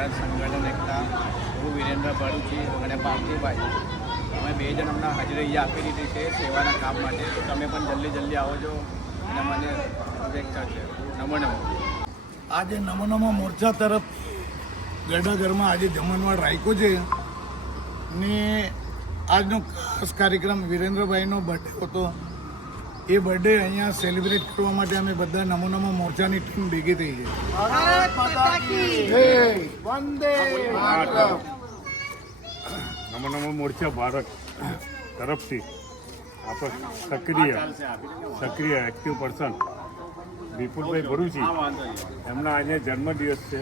ભારત સંગઠન એકતા હું વિરેન્દ્ર ભરૂચી અને પાર્થિવભાઈ અમે 2 જણ હમણાં હાજરી અહીંયા આપી દીધી છે સેવાના કામ માટે. તો તમે પણ જલ્દી આવો છો અને મને અપેક્ષા છે. નમો નમો. આજે નમો નમો મોરચા તરફ ગરડાઘરમાં આજે જમણવાર રાખ્યો છે ને આજનો ખાસ કાર્યક્રમ વિરેન્દ્રભાઈનો બર્થડે હતો. એ બર્થડે અહીંયા સેલિબ્રેટ કરવા માટે અમે બધા નમો નમો મોરચાની ટીમ ભેગી થઈ છે. નમો નમો મોરચા ભારત તરફથી આપણે સક્રિય એક્ટિવ પર્સન વિપુલભાઈ ભરૂચી એમના આજે જન્મદિવસ છે.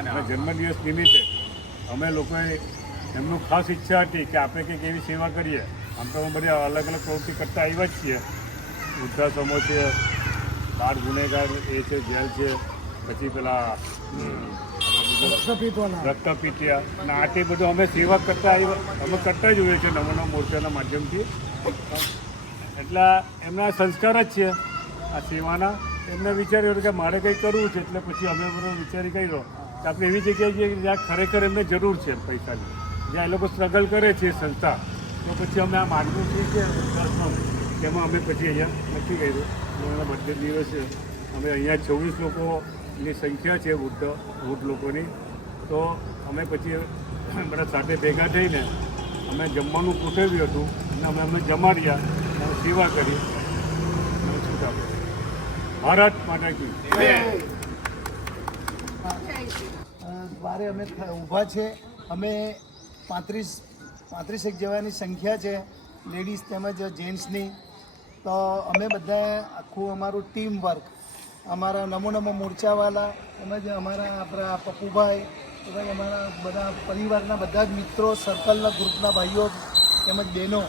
અને જન્મદિવસ નિમિત્તે અમે લોકોએ એમનું ખાસ ઈચ્છા હતી કે આપણે કંઈક એવી સેવા કરીએ. આમ તો બધા અલગ અલગ પ્રવૃત્તિ કરતા આવ્યા જ છીએ. વૃદ્ધાશ્રમો છે, બાળ ગુનેગાર એ છે, જેલ છે, પછી પેલા રક્તપીતિયા અને આ તે બધું અમે સેવા કરતા જ હોઈએ છીએ નમો નમો મોરચાના માધ્યમથી. એટલે એમના સંસ્કાર જ છે આ સેવાના. એમને વિચાર્યું કે મારે કંઈ કરવું છે એટલે પછી અમે બધો વિચારી કર્યો કે આપણે એવી જગ્યાએ જઈએ જ્યાં ખરેખર એમને જરૂર છે પૈસાની, જ્યાં એ લોકો સ્ટ્રગલ કરે છે સંસ્થા. તો પછી અમે આ માર્ગદર્શી છે વૃદ્ધાશ્રમ તેમાં અમે પછી અહીંયા નક્કી કર્યું. એના બર્થડે દિવસે અમે અહીંયા 24 લોકોની સંખ્યા છે વૃદ્ધ લોકોની. તો અમે પછી બધા સાથે ભેગા થઈને અમે જમવાનું ગોઠવ્યું હતું અને અમે અમને જમાડ્યા અને સેવા કરી. ભારત માતા કી જય. દ્વારે અમે ઊભા છે. અમે 35 જેવાની સંખ્યા છે, લેડીઝ તેમજ જેન્ટ્સની. તો અમે બધા આખું અમારું ટીમ વર્ક, અમારા નમો નમો મોરચાવાલા તેમજ અમારા આપણા પપ્પુભાઈ તેમજ અમારા બધા પરિવારના બધા જ મિત્રો, સર્કલના ગ્રુપના ભાઈઓ તેમજ બહેનો,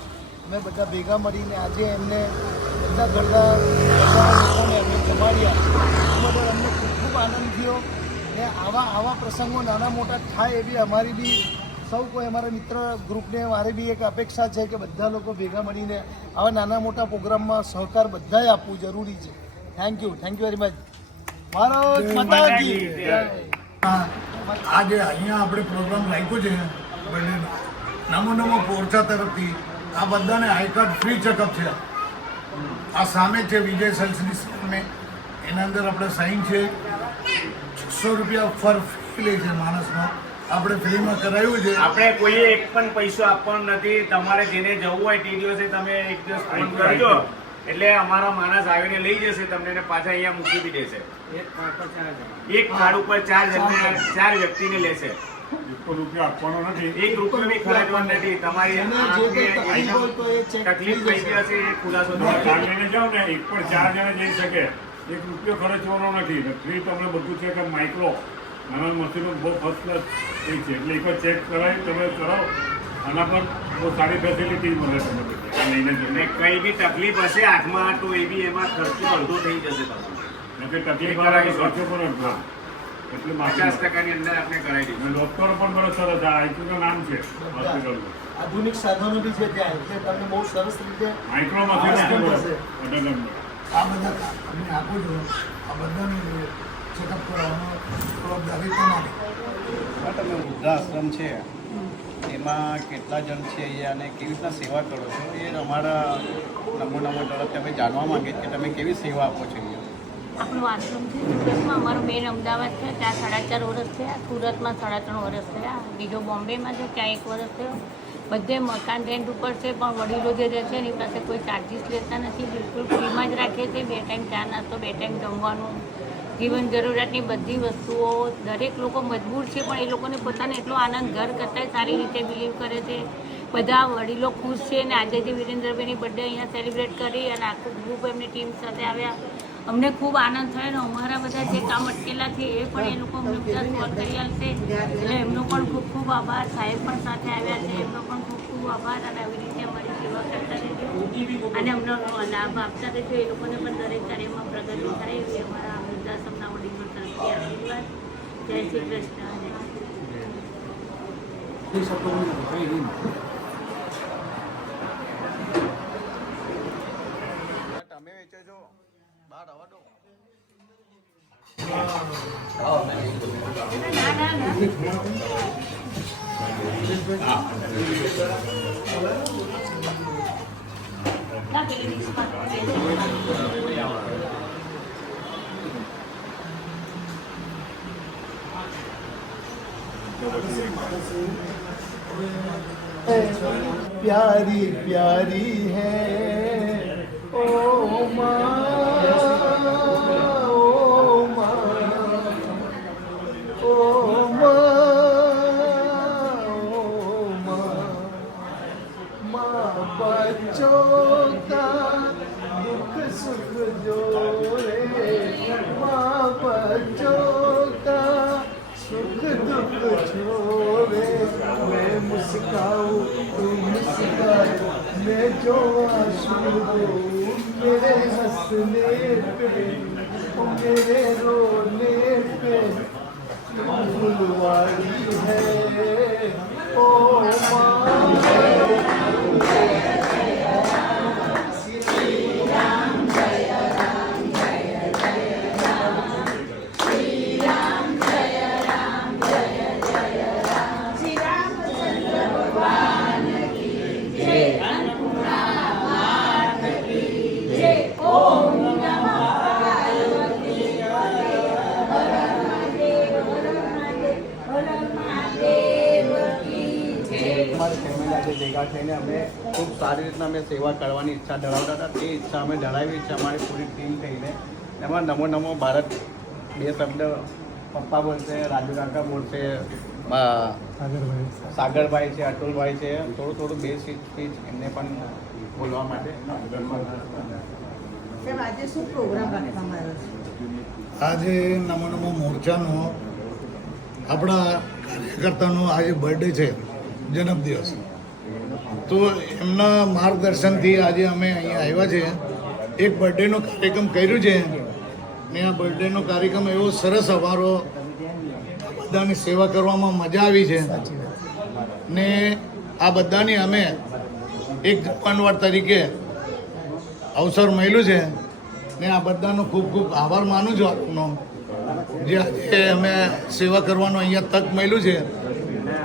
અમે બધા ભેગા મળીને આજે એમને બધા લોકોને અમે જમાડ્યા. એ બદલ અમને ખૂબ આનંદ થયો. ને આવા પ્રસંગો નાના મોટા થાય એવી અમારી બી સૌ કોઈ અમારા મિત્ર ગ્રુપને મારી બી એક અપેક્ષા છે કે બધા લોકો ભેગા મળીને આવા નાના મોટા પ્રોગ્રામમાં સહકાર બધાએ આપવું જરૂરી છે. Thank you very much. Bharat માતા કી જય. આજે અહીંયા આપણે પ્રોગ્રામ રાખ્યો છે બર્થડેનો નમો નમો મોરચા તરફથી. આ બધાને આઈ કાર્ડ ફ્રી ચેકઅપ છે. આ સામે છે વિજય સેલ્સની સામે, એના અંદર આપણે સાઈન છે. 600 રૂપિયા ફર ફી લે છે માણસનો. આપણે ફ્રીમાં કરાવ્યું છે. આપણે કોઈએ એક પણ પૈસો આપવાનો નથી. તમારે જેને જવું હોય તે દિવસે તમે એક દિવસ ફોન કરજો એટલે અમારા માણસ આવીને લઈ જશે તમને ને પાછા અહીંયા મૂકી બી દેશે. એક કાર્ડ ઉપર 4 વ્યક્તિને લેશે. રૂપિયા આપવાનો નથી, 1 રૂપિયો બી ખર્ચવાનો નથી. તમારી તકલીફ કઈ બી હશે એ ખુલાસો લઈને જાઓ ને એક પણ 4 જણા જઈ શકે. 1 રૂપિયો ખર્ચવાનો નથી. ફ્રી તમને બધું છે કે માઇક્રો નાના મશીનો બહુ ફર્સ્ટ ક્લાસ થઈ છે. એટલે એકવાર ચેક કરાવી તમે કરાવો. આના પર બહુ સારી ફેસિલિટી મળે તમને લઈને જઈને. કઈ બી તકલીફ હશે આંખમાં તો એ બી એમાં ખર્ચો અડધો થઈ જશે તમને. તકલીફ કરાવી ખર્ચો પણ એટલે 50% અંદર આપણે કરાવી દઈશું. ડોક્ટરો પણ બરો સરસ. આ આઈક્યુનું નામ છે હોસ્પિટલનું. આધુનિક સાધનો બી છે ત્યાં, એટલે તમને બહુ સરસ રીતે માઇક્રો મશીન આ બધા અમે આપું છું. આ બધાને ચેકઅપ કરવાનો જવાબદારી તમારી. તમે વૃદ્ધાશ્રમ છે એમાં કેટલા જણ છે અહીંયા અને કેવી રીતના સેવા કરો છો એ અમારા નમો નમો તરફથી અમે જાણવા માંગીએ કે તમે કેવી સેવા આપો છો અહીંયા. આપણો આશ્રમ છે સુરતમાં. અમારું મેન અમદાવાદ છે, ત્યાં 4.5 વર્ષ થયા. સુરતમાં 3.5 વર્ષ થયા. બીજો બોમ્બેમાં છે, ત્યાં 1 વર્ષ થયો. બધે મકાન રેન્ટ ઉપર છે, પણ વડીલો જે રહે છે એની પાસે કોઈ ચાર્જિસ લેતા નથી. બિલકુલ ફ્રીમાં જ રાખે છે. 2 ટાઈમ ચા નાસ્તો, 2 ટાઈમ જમવાનું, જીવન જરૂરિયાતની બધી વસ્તુઓ. દરેક લોકો મજબૂર છે પણ એ લોકોને પોતાને એટલો આનંદ ઘર કરતાં સારી રીતે બિલીવ કરે છે. બધા વડીલો ખુશ છે. અને આજે જે વિરેન્દ્રભાઈની બર્થડે અહીંયા સેલિબ્રેટ કરી અને આખું ગ્રુપ એમની ટીમ સાથે આવ્યા. અમને ખૂબ આનંદ થયો. ને અમારા બધા જે કામ અટકેલા છે એ પણ એ લોકો અમને બધા સોલ્વ કરી આપશે. એટલે એમનો પણ ખૂબ ખૂબ આભાર. સાહેબ પણ સાથે આવ્યા છે, એમનો પણ ખૂબ ખૂબ આભાર. અને આવી રીતે અમારી સેવા કરતા રહેજો અને અમને લાભ આપતા રહેજો. એ લોકોને પણ દરેક કાર્યમાં પ્રગતિ થાય એવી અમારા વૃદ્ધાશ્રમના વડીલો તરફથી આશીર્વાદ. જય શ્રી કૃષ્ણ. તમે વેચે છો બહાર આવવા દો. ના ના ના ના પેલી ડીશમાં प्यारी प्यारी है ओ माँ ओ माँ ओ माँ बच्चों का दुख सुख जोड़े माँ बच्चों का सुख दुख छोड़े मैं मुस्काऊं तू मुस्काए मैं जो आंसू दूं मेरे हंसने पे मेरे रोने पे फुलवारी है ओ माँ અમારી ફેમિલી આજે ભેગા થઈને અમે ખૂબ સારી રીતના અમે સેવા કરવાની ઈચ્છા ધરાવતા હતા તે ઈચ્છા અમે ધરાવી છે અમારી પૂરી ટીમ થઈને એમાં નમો નમો ભારત બે શબ્દ પપ્પા બોલશે, રાજુ કાકા બોલશે, સાગરભાઈ છે, અતુલભાઈ છે, થોડું બે સ્પીચ એમને પણ બોલવા માટે. આજે શું પ્રોગ્રામ રાખવામાં આવ્યો છે? આજે નમો નમો મોરચાનો આપણા કાર્યકર્તાનો આજે બર્થડે છે, જન્મદિવસ. તો એમના માર્ગદર્શનથી આજે અમે અહીંયા આવ્યા છે. એક બર્થડેનો કાર્યક્રમ કર્યું છે ને આ બર્થડેનો કાર્યક્રમ એવો સરસ અમારો બધાની સેવા કરવામાં મજા આવી છે ને આ બધાની અમે એક જવાનવાર તરીકે અવસર મળ્યું છે ને આ બધાનો ખૂબ ખૂબ આભાર માનું છું આપનો જે આજે અમે સેવા કરવાનો અહીંયા તક મળ્યું છે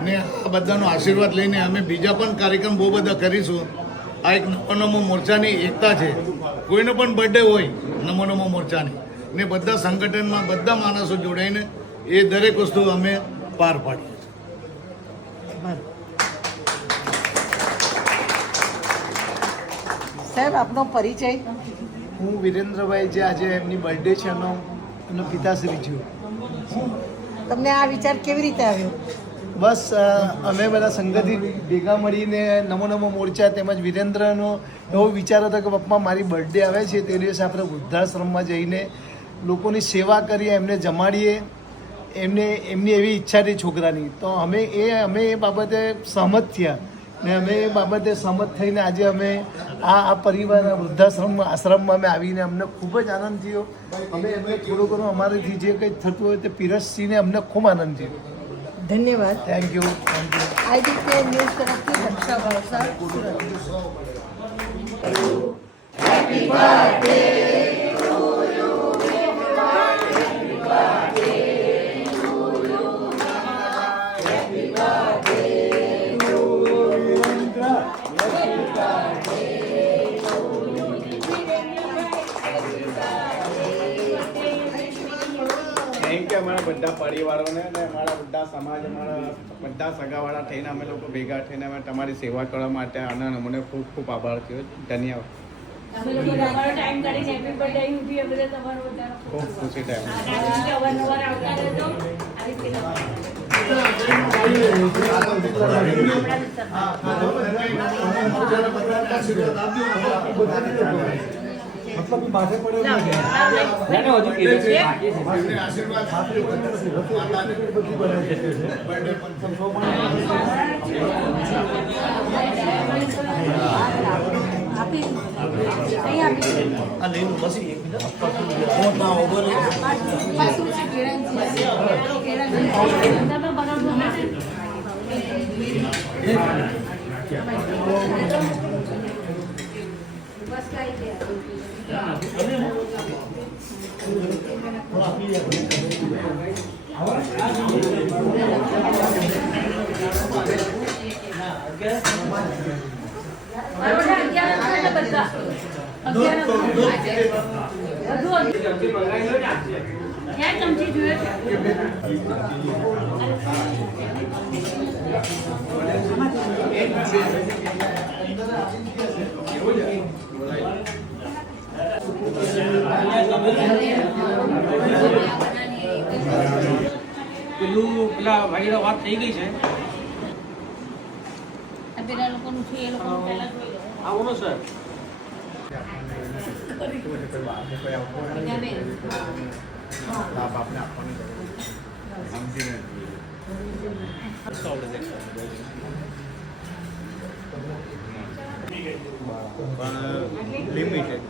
ને આ બધાનો આશીર્વાદ લઈને અમે બીજા પણ કાર્યક્રમ બહુ બધા કરીશું. આ એક નમો નમો મોરચાની એકતા છે. કોઈનો પણ બર્થડે હોય નમો નમો મોરચાની ને બધા સંગઠનમાં બધા માણસો જોડાઈને એ દરેક વસ્તુ અમે પાર પાડીએ. સાહેબ આપનો પરિચય? હું વિરેન્દ્રભાઈ જે આજે એમની બર્થડે છે એનો પિતાશ્રી છું. તમને આ વિચાર કેવી રીતે આવ્યો? બસ અમે બધા સંગઠિત ભેગા મળીને નમો નમો મોરચા તેમજ વિરેન્દ્રનો એવો વિચાર હતો કે પપ્પા મારી બર્થડે આવે છે તે દિવસે આપણે વૃદ્ધાશ્રમમાં જઈને લોકોની સેવા કરીએ, એમને જમાડીએ, એમની એવી ઈચ્છા હતી છોકરાની. તો અમે એ બાબતે સહમત થયા ને અમે એ બાબતે સહમત થઈને આજે અમે આ પરિવાર આશ્રમમાં અમે આવીને અમને ખૂબ જ આનંદ થયો. અમે એમને થોડું ઘણું અમારાથી જે કંઈ થતું હોય તે પીરસીને અમને ખૂબ આનંદ થયો. ધન્યવાદ. Thank you. આઈડીપી ન્યૂઝ તરફથી રક્ષા ભાવસાર, સુરત. થેન્ક યુ અમારા બધા પરિવારોને અને અમારા બધા સમાજ, અમારા બધા સગાવાળા થઈને અમે લોકો ભેગા થઈને અમે તમારી સેવા કરવા માટે આના અમને ખૂબ ખૂબ આભાર થયો. ધન્યવાદ. અમે લોકો તમારો ટાઈમ કાઢીને હેપી બર્થડે ઉઠીએ બધા તમારો બધા ખૂબ ખુશી થાય. અવારનવાર આવતા રહેજો. આવી રીતે આપી ચમચી જોઈએ પેલા ભાઈનો વાત થઈ ગઈ છે. પેલા લોકોનું છે એ લોકો પહેલા જોઈ લો. આવો સર. પણ લિમિટેડ